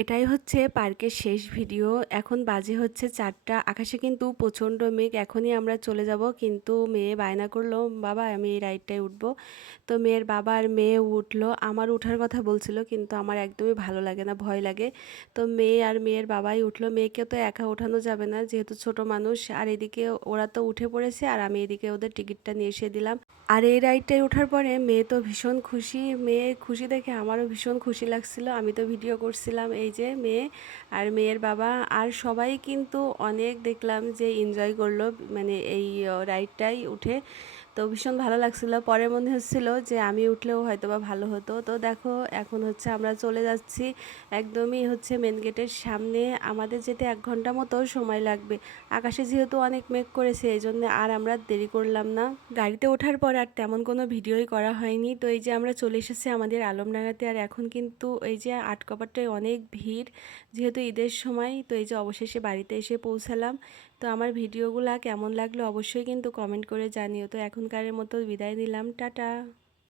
এটাই হচ্ছে পার্কের শেষ ভিডিও। এখন বাজে হচ্ছে 4টা। আকাশে কিন্তু প্রচণ্ড মেঘ। এখনই আমরা চলে যাব, কিন্তু মেয়ে বায়না করলো, বাবা আমি এই রাইডটায় উঠবো। তো মেয়ের বাবা আর মেয়ে উঠলো। আমার উঠার কথা বলছিল, কিন্তু আমার একদমই ভালো লাগে না, ভয় লাগে। তো মেয়ে আর মেয়ের বাবাই উঠলো। মেয়েকে তো একা ওঠানো যাবে না, যেহেতু ছোট মানুষ। আর এদিকে ওরা তো উঠে পড়েছে, আর আমি এদিকে ওদের টিকিটটা নিয়ে এসে দিলাম। আর এই রাইডটায় ওঠার পরে মেয়ে তো ভীষণ খুশি। মেয়ে খুশি দেখে আমারও ভীষণ খুশি লাগছিল। আমি তো ভিডিও করছিলাম, এই যে মেয়ে আর মেয়ের বাবা আর সবাই কিন্তু অনেক দেখলাম যে এনজয় করলো, মানে এই রাইডটাই উঠে। তো ভীষণ ভালো লাগছিল। পরে মনে হচ্ছিল যে আমি উঠলেও হয়তো বা ভালো হতো। তো দেখো এখন হচ্ছে আমরা চলে যাচ্ছি, একদমই হচ্ছে মেন গেটের সামনে। আমাদের যেতে 1 ঘন্টা মতো সময় লাগবে। আকাশে যেহেতু অনেক মেঘ করেছে, এই জন্য আর আমরা দেরি করলাম না। গাড়িতে ওঠার পর আর তেমন কোনো ভিডিওই করা হয়নি। তো এই যে আমরা চলে এসেছি আমাদের আলমডাঙ্গাতে। আর এখন কিন্তু এই যে আটকপাটায় অনেক ভিড়, যেহেতু ঈদের সময়। তো এই যে অবশেষে বাড়িতে এসে পৌঁছালাম। তো আমার ভিডিওগুলো কেমন লাগলো অবশ্যই কিন্তু কমেন্ট করে জানিও। তো এখনকারের মতো বিদায় নিলাম, টাটা।